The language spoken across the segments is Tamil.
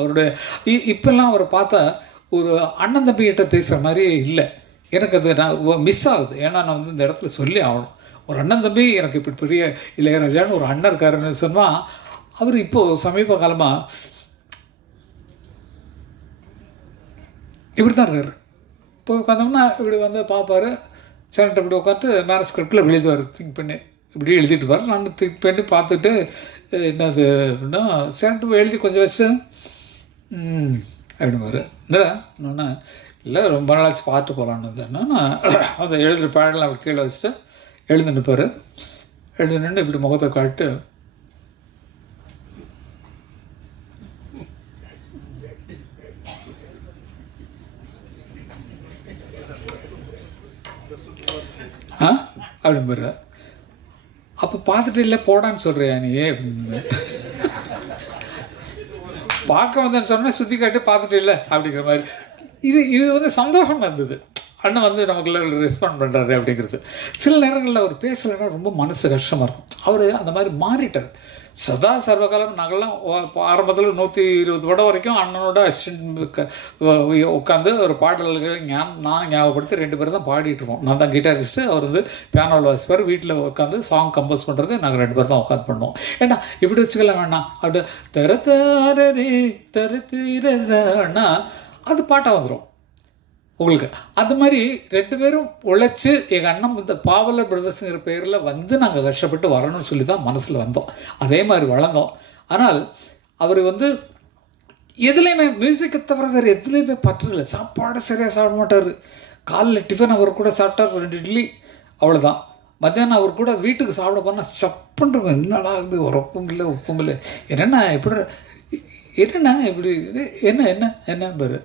அவருடைய இப்போல்லாம் அவரை பார்த்தா ஒரு அண்ணன் தம்பிகிட்ட பேசுகிற மாதிரியே இல்லை. எனக்கு அது நான் மிஸ் ஆகுது. ஏன்னா நான் வந்து இந்த இடத்துல சொல்லி ஆகணும். ஒரு அண்ணன் தம்பி எனக்கு இப்படி பெரிய இளையராஜான்னு ஒரு அண்ணன் இருக்காருன்னு சொன்னால், அவர் இப்போது சமீப காலமாக இப்படி தான் இருக்கார். போய் உட்காந்தோம்னா இப்படி வந்து பார்ப்பார், சேனட்டை இப்படி உட்காந்து மேனஸ்கிரிப்டில் எழுதுவார். திங்க் பண்ணி இப்படி எழுதிட்டு பாரு. நான் திங்க் பண்ணி பார்த்துட்டு என்னது அப்படின்னா சேனட்டு எழுதி கொஞ்சம் வச்சு அப்படின்பார். இல்லைன்னா இல்லை ரொம்ப நாளாச்சு பார்த்து போகலான்னு இருந்தேன்னா அதை எழுதுகிற பேடெல்லாம் அப்படி கீழே வச்சுட்டு எழுந்து நிற்பார். எழுந்து நின்று இப்படி முகத்தை காட்டு அப்படின்பார். அப்போ பார்த்துட்டு இல்லை போடான்னு சொல்கிறியா நீ அப்படின்னு பார்க்க வந்தேன்னு சொன்னால் சுற்றி காட்டி பார்த்துட்டு இல்லை அப்படிங்கிற மாதிரி. இது வந்து சந்தோஷமாக இருந்தது. அண்ணன் வந்து நமக்குள்ள ரெஸ்பாண்ட் பண்ணுறாரு அப்படிங்கிறது. சில நேரங்களில் அவர் பேசலைன்னா ரொம்ப மனசு கஷ்டமாக இருக்கும். அவர் அந்த மாதிரி மாறிட்டார். சதா சர்வகாலம் நாங்கள்லாம் ஆரம்பத்தில் 120 படம் வரைக்கும் அண்ணனோட அசிஸ்டன்ட் உட்காந்து ஒரு பாடல்கள் நானும் ஞாபகப்படுத்தி 2 பேரும் தான் பாடிட்டு இருக்கோம். நான் தான் கிட்டாரிஸ்ட்டு, அவர் வந்து பியானோவில் வாசிப்பார். வீட்டில் உட்காந்து சாங் கம்போஸ் பண்ணுறது நாங்கள் 2 பேர் தான் உட்காந்து பண்ணுவோம். ஏன்னா இப்படி வச்சுக்கலாம் வேணாம் அப்படி தரத்தாரே தரத்துறதானா அது பாட்டாக வந்துடும் உங்களுக்கு. அது மாதிரி 2 பேரும் உழைச்சி எங்கள் அண்ணன் இந்த பாவலர் பிரதர்ஸுங்கிற பேரில் வந்து நாங்கள் கஷ்டப்பட்டு வரணும்னு சொல்லி தான் மனசில் வந்தோம். அதே மாதிரி வளர்ந்தோம். ஆனால் அவர் வந்து எதுலேயுமே மியூசிக்கை தவிர வேறு எதுலேயுமே பற்றல. சாப்பாடு சரியாக சாப்பிட மாட்டார். காலையில் டிஃபன் அவர் கூட சாப்பிட்டார் 2 இட்லி, அவ்வளோதான். மத்தியானம் அவர் கூட வீட்டுக்கு சாப்பிட போனால் சப்புன்றுங்க. என்னடா இது உரப்பும் இல்லை உப்பும் இல்லை, என்னென்னா எப்படி என்னென்னா இப்படி என்ன என்ன என்ன பாரு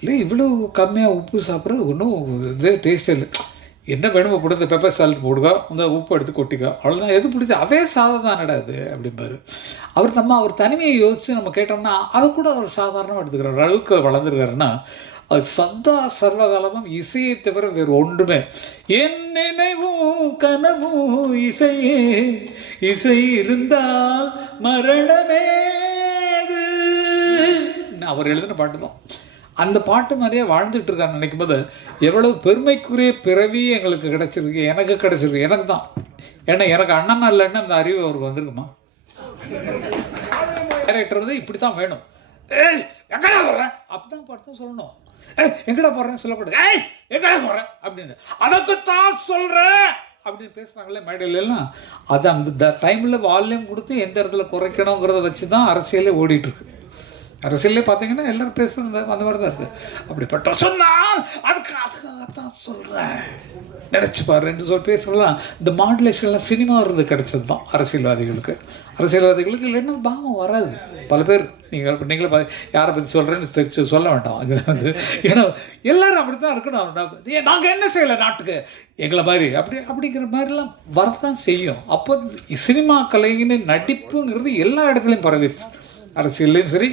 இல்லை இவ்வளோ கம்மியாக உப்பு சாப்பிட்றது ஒன்றும் இதே டேஸ்ட் இல்லை. என்ன வேணுமோ போடுறது, பெப்பர் சால்ட் போடுங்க, அந்த உப்பு எடுத்து கொட்டிக்கோ, அவ்வளோதான். எது பிடிச்சி அதே சாதம் தான் நடாது அப்படிம்பாரு. அவர் தனிமையை யோசித்து நம்ம கேட்டோம்னா அதை கூட அவர் சாதாரணமாக எடுத்துக்கிறார். அளவுக்கு வளர்ந்துருக்காருன்னா அது சதா சர்வகாலமும் இசையை தவிர வேறு ஒன்றுமே. என் நினைவும் கனவும் இசையே, இசை இருந்தால் மரணமே அவர் எழுதின பாட்டு தான். அந்த பாட்டு மாதிரியே வாழ்ந்துட்டு இருக்கான்னு நினைக்கும் போது எவ்வளவு பெருமைக்குரிய பிறவி எங்களுக்கு கிடைச்சிருக்கு. எனக்கு கிடைச்சிருக்கு, எனக்கு தான். ஏன்னா எனக்கு அண்ணன் இல்லைன்னு அந்த அறிவு அவருக்கு வந்திருக்குமா? டைரக்டர் வந்து இப்படி தான் வேணும். ஏய் எங்கடா போடுறேன் அப்படிதான் பாட்டு தான் சொல்லணும். ஏய் எங்கடா போடுறேன்னு சொல்லக்கூடாது. ஏய் எங்கடா போடுறேன் அப்படின்னு அதற்கு தான் சொல்கிறேன் அப்படின்னு பேசுகிறாங்களே மேடையிலலாம். அது அந்த டைமில் வால்யூம் கொடுத்து எந்த இடத்துல குறைக்கணுங்கிறத வச்சு தான் அரசியலே ஓடிட்டுருக்கு. அரசியலே பார்த்தீங்கன்னா எல்லோரும் பேசுகிறது அந்த மாதிரி தான் இருக்குது. அப்படிப்பட்ட சொன்னால் அதுக்காகத்தான் சொல்கிறேன் நினச்சிப்பார் ரெண்டு சொல் பேசுகிறலாம். இந்த மாடுலேஷன்லாம் சினிமா இருந்து கிடைச்சது தான் அரசியல்வாதிகளுக்கு இல்லைன்னா பாவம் வராது. பல பேர் நீங்களே யாரை பற்றி சொல்கிறேன்னு தெரிச்சு சொல்ல வேண்டாம். அது வந்து ஏன்னா எல்லோரும் அப்படி தான் இருக்கணும். நாங்கள் என்ன செய்யலை நாட்டுக்கு எங்களை மாதிரி அப்படிங்கிற மாதிரிலாம் வரதான் செய்யும். அப்போ சினிமா கலைஞன்னு நடிப்புங்கிறது எல்லா இடத்துலையும் பரவிடுச்சு. அரசியல்லையும் சரி,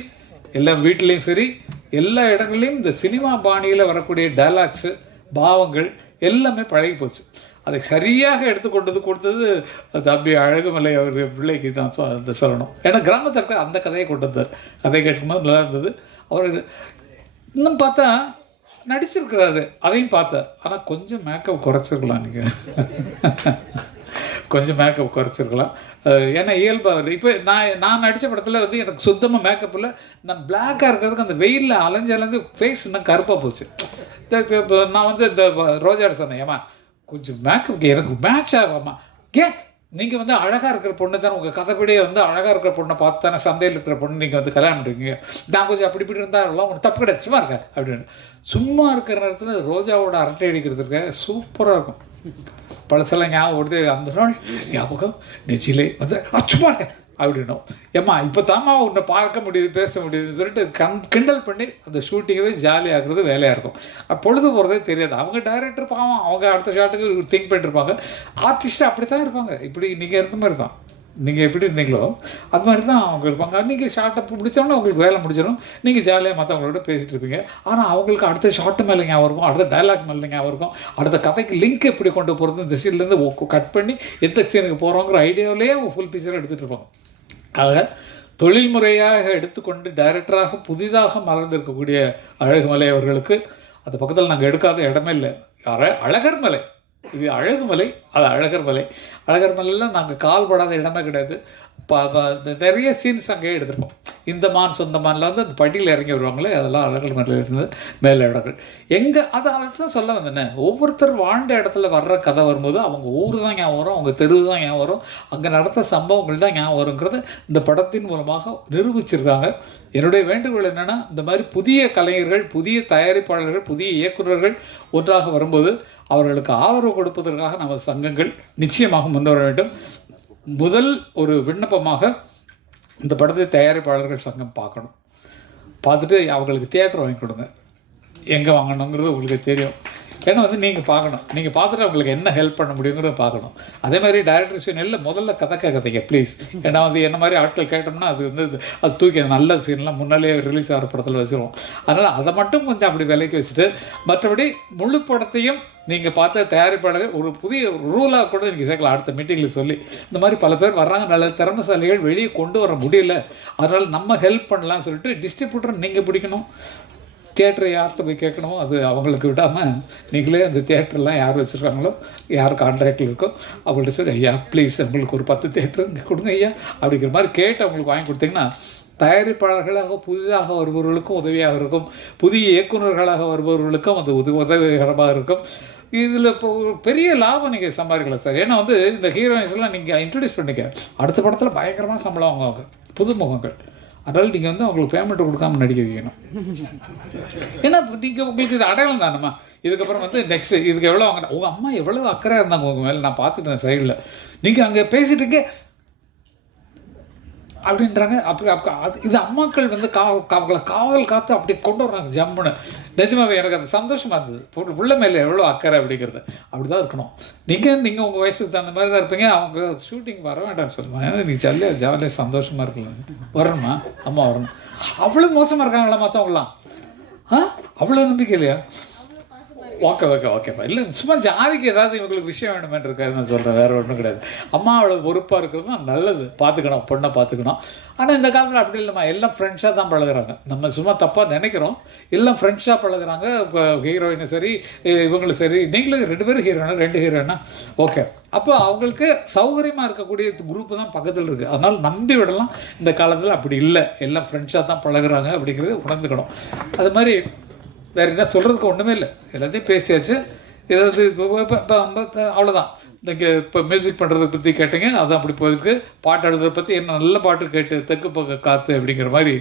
எல்லா வீட்லேயும் சரி, எல்லா இடங்கள்லையும் இந்த சினிமா பாணியில் வரக்கூடிய டைலாக்ஸு பாவங்கள் எல்லாமே பழகி போச்சு. அதை சரியாக கொடுத்தது தம்பி அழகுமலை அவர் பிள்ளைக்கு தான் சொல்லணும். ஏன்னா கிராமத்தில் இருக்க அந்த கதையை கொண்டு வந்தார். கதை கேட்கும்போது நல்லா இருந்தது. அவர் இன்னும் பார்த்தா நடிச்சிருக்கிறாரு, அதையும் பார்த்தேன். ஆனால் கொஞ்சம் மேக்கப் குறைச்சிருக்கலாம். நீங்கள் கொஞ்சம் மேக்கப் குறைச்சிருக்கலாம். ஏன்னா இயல்பாக இப்போ நான் நடித்த படத்தில் வந்து எனக்கு சுத்தமாக மேக்கப் இல்லை. நான் பிளாக்காக இருக்கிறதுக்கு அந்த வெயிலில் அலைஞ்சு ஃபேஸ் இன்னும் கருப்பாக போச்சு. நான் வந்து இந்த ரோஜாட சொன்னேன், ஏமா கொஞ்சம் மேக்கப் எனக்கு மேட்ச் ஆகாமா. ஏன் நீங்கள் வந்து அழகாக இருக்கிற பொண்ணு தானே, உங்கள் கதைப்படியே வந்து அழகாக இருக்கிற பொண்ணை பார்த்து தானே சந்தையில் இருக்கிற பொண்ணு நீங்கள் வந்து கல்யாணம் பண்ணுறீங்க. நான் கொஞ்சம் அப்படி இப்படி இருந்தாலும் ஒன்று தப்பு கிடையாது, சும்மா இருக்கேன் அப்படின்னு. சும்மா இருக்கிற நேரத்தில் ரோஜாவோட அரட்டை அடிக்கிறதுக்கு சூப்பராக இருக்கும். பழசெல்லாம் ஞாபகம் வருது. அந்த நாள் ஞாபகம் நெச்சிலே வந்து சும்மா இருக்கேன் அப்படின்னும். ஏம்மா இப்போ தாம்மா உன்னை பார்க்க முடியுது பேச முடியுதுன்னு சொல்லிட்டு கிண்டல் பண்ணி அந்த ஷூட்டிங்கவே ஜாலியாகிறது வேலையாக இருக்கும். பொழுது போகிறதே தெரியாது. அவங்க டைரக்டர் பாவம், அவங்க அடுத்த ஷாட்டுக்கு திங்க் பண்ணிட்டுருப்பாங்க. ஆர்டிஸ்ட்டு அப்படி தான் இருப்பாங்க. இப்படி நீங்கள் இருந்த மாதிரி தான், நீங்கள் எப்படி இருந்தீங்களோ அது மாதிரி தான் அவங்க இருப்பாங்க. நீங்கள் ஷார்ட்டை முடித்தோன்னா உங்களுக்கு வேலை முடிச்சிடும். நீங்கள் ஜாலியாக மற்றவங்களோட பேசிகிட்டு இருப்பீங்க. ஆனால் அவங்களுக்கு அடுத்த ஷார்ட்டு மேலே ஞாபகம் இருக்கும், அடுத்த டைலாக் மேலே ஞாபகம் இருக்கும், அடுத்த கதைக்கு லிங்க் எப்படி கொண்டு போகிறது, இந்த சீன்லேருந்து கட் பண்ணி எந்த சீனுக்கு போகிறோங்கிற ஐடியாவிலேயே அவங்க ஃபுல் பிக்சராக எடுத்துகிட்டு இருப்பாங்க. ஆக தொழில்முறையாக எடுத்துக்கொண்டு டைரக்டராக புதிதாக மலர்ந்திருக்கக்கூடிய அழகுமலை அவர்களுக்கு அந்த பக்கத்தில் நாங்கள் எடுக்காத இடமே இல்லை. அழகர் மலை, இது அழகுமலை, அது அழகர் மலை. அழகர் மலையில் நாங்கள் கால் படாத இடமே கிடையாது. நிறைய சீன்ஸ் அங்கேயே எடுத்திருக்கோம். இந்த மான் சொந்த மானில் வந்து அந்த படியில் இறங்கி வருவாங்களே, அதெல்லாம் அழகர் மலையில் இருந்து மேலே இடங்கள் எங்கே அதை தான் சொல்ல வந்தேனே. ஒவ்வொருத்தர் வாழ்ந்த இடத்துல வர்ற கதை வரும்போது அவங்க ஊர் தான் ஞாபகம் வரும், அவங்க தெரு தான் ஞாபகம் வரும், அங்கே நடந்த சம்பவங்கள் தான் ஞாபகம் வருங்கிறது இந்த படத்தின் மூலமாக நிரூபிச்சிருக்காங்க. என்னுடைய வேண்டுகோள் என்னென்னா, இந்த மாதிரி புதிய கலைஞர்கள், புதிய தயாரிப்பாளர்கள், புதிய இயக்குநர்கள் ஒன்றாக வரும்போது அவர்களுக்கு ஆதரவு கொடுப்பதற்காக நமது சங்கங்கள் நிச்சயமாக முன்வர வேண்டும். முதல் ஒரு விண்ணப்பமாக இந்த படத்தை தயாரிப்பாளர்கள் சங்கம் பார்க்கணும். பார்த்துட்டு அவங்களுக்கு தியேட்டர் வாங்கி கொடுங்க. எங்கே வாங்கணுங்கிறது உங்களுக்கு தெரியும். ஏன்னா வந்து நீங்கள் பார்க்கணும், நீங்கள் பார்த்துட்டு அவங்களுக்கு என்ன ஹெல்ப் பண்ண முடியுங்கிறத பார்க்கணும். அதே மாதிரி டைரக்டர்ஸ் யூனியனில் முதல்ல கதை கேட்காதீங்க ப்ளீஸ். ஏன்னா வந்து என்ன மாதிரி ஆட்கள் கேட்டோம்னா அது வந்து அது தூக்கி நல்ல சீன்லாம் முன்னாலே ரிலீஸ் ஆகிற படத்தில் வச்சுருவோம். அதனால் அதை மட்டும் கொஞ்சம் அப்படி விலைக்கு வச்சுட்டு, மற்றபடி முழு படத்தையும் நீங்கள் பார்த்த தயாரிப்பாளர்கள் ஒரு புதிய ரூலாக கூட நீங்கள் சேர்க்கலாம். அடுத்த மீட்டிங்கில் சொல்லி இந்த மாதிரி பல பேர் வர்றாங்க, நல்ல திறமைசாலிகள் வெளியே கொண்டு வர முடியல, அதனால் நம்ம ஹெல்ப் பண்ணலாம்னு சொல்லிட்டு டிஸ்ட்ரிபியூட்டர் நீங்கள் பிடிக்கணும். தியேட்டரை யார்கிட்ட போய் கேட்கணுமோ அது அவங்களுக்கு விடாமல் நீங்களே அந்த தியேட்டர்லாம் யார் வச்சுருக்காங்களோ, யார் கான்ட்ராக்டில் இருக்கோ அவங்கள்ட்ட சொல்லி, ஐயா ப்ளீஸ் உங்களுக்கு ஒரு 10 தியேட்டர் இங்கே கொடுங்க ஐயா அப்படிங்கிற மாதிரி கேட்டு அவங்களுக்கு வாங்கி கொடுத்தீங்கன்னா தயாரிப்பாளர்களாக புதிதாக வருபவர்களுக்கும் உதவியாக இருக்கும், புதிய இயக்குநர்களாக வருபவர்களுக்கும் அது உதவிகரமாக இருக்கும். இதில் இப்போ ஒரு பெரிய லாபம் நீங்கள் சம்பாதிக்கலாம் சார். ஏன்னா வந்து இந்த ஹீரோயின்ஸ்லாம் நீங்கள் இன்ட்ரடியூஸ் பண்ணிக்க, அடுத்த படத்தில் பயங்கரமாக சம்பளம் வாங்குவாங்க புதுமுகங்கள். அதனால் நீங்கள் வந்து அவங்களுக்கு பேமெண்ட் கொடுக்காம நடிக்க வைக்கணும். ஏன்னா நீங்கள் உங்களுக்கு இது அடையாளம் தானம்மா. இதுக்கப்புறம் வந்து நெக்ஸ்ட் இதுக்கு எவ்வளோ வாங்கினா, உங்கள் அம்மா எவ்வளோ அக்கறையாக இருந்தாங்க உங்கள் மேலே, நான் பார்த்துட்டேன் சைடில். நீங்கள் அங்கே பேசிட்டுங்க அப்படின்றாங்க. அப்படி அது இது அம்மாக்கள் வந்து காவல் காத்து அப்படி கொண்டு வர்றாங்க ஜம்முன்னு. நிஜமாவே எனக்கு அது சந்தோஷமாக இருந்தது. உள்ள மேலே எவ்வளோ அக்கறை அப்படிங்கிறது அப்படி தான் இருக்கணும். நீங்கள் உங்கள் வயசுக்கு தகுந்த மாதிரி தான் இருப்பீங்க. அவங்க ஷூட்டிங் வர வேண்டாம்னு சொல்லுவாங்க. ஏன்னா நீ ஜாலியாக சந்தோஷமாக இருக்கலாம். வரணுமா அம்மா வரணும். அவ்வளோ மோசமாக இருக்காங்களா மற்றவங்களாம்? அவ்வளோ நம்பிக்கை இல்லையா? ஓகேப்பா. இல்லை சும்மா ஜாதிக்கு ஏதாவது இவங்களுக்கு விஷயம் வேணுமென்று இருக்காது நான் சொல்கிறேன், வேறு ஒன்றும் கிடையாது. அம்மா அவ்வளோ பொறுப்பாக இருக்கிறது தான் நல்லது. பார்த்துக்கணும், பொண்ணை பார்த்துக்கணும். ஆனால் இந்த காலத்தில் அப்படி இல்லைம்மா, எல்லாம் ஃப்ரெண்ட்ஸாக தான் பழகுறாங்க. நம்ம சும்மா தப்பாக நினைக்கிறோம், எல்லாம் ஃப்ரெண்ட்ஸாக பழகுறாங்க. இப்போ ஹீரோயினும் சரி, இவங்களும் சரி, நீங்களும் 2 பேரும் ஹீரோயினா 2 ஹீரோயினா ஓகே. அப்போ அவங்களுக்கு சௌகரியமாக இருக்கக்கூடிய குரூப்பு தான் பக்கத்தில் இருக்குது. அதனால் நம்பி விடலாம். இந்த காலத்தில் அப்படி இல்லை, எல்லாம் ஃப்ரெண்ட்ஸாக தான் பழகுறாங்க அப்படிங்கிறது உணர்ந்துக்கணும். அது மாதிரி வேறு என்ன சொல்கிறதுக்கு ஒன்றுமே இல்லை, எல்லாத்தையும் பேசியாச்சு. ஏதாவது இப்போ அவ்வளோதான். நீங்கள் இப்போ மியூசிக் பண்ணுறதை பற்றி கேட்டீங்க, அதான் அப்படி போயிருக்கு. பாட்டு எழுதுறதை பற்றி என்ன நல்ல பாட்டு கேட்டு தெற்கு பக்க காற்று அப்படிங்கிற மாதிரி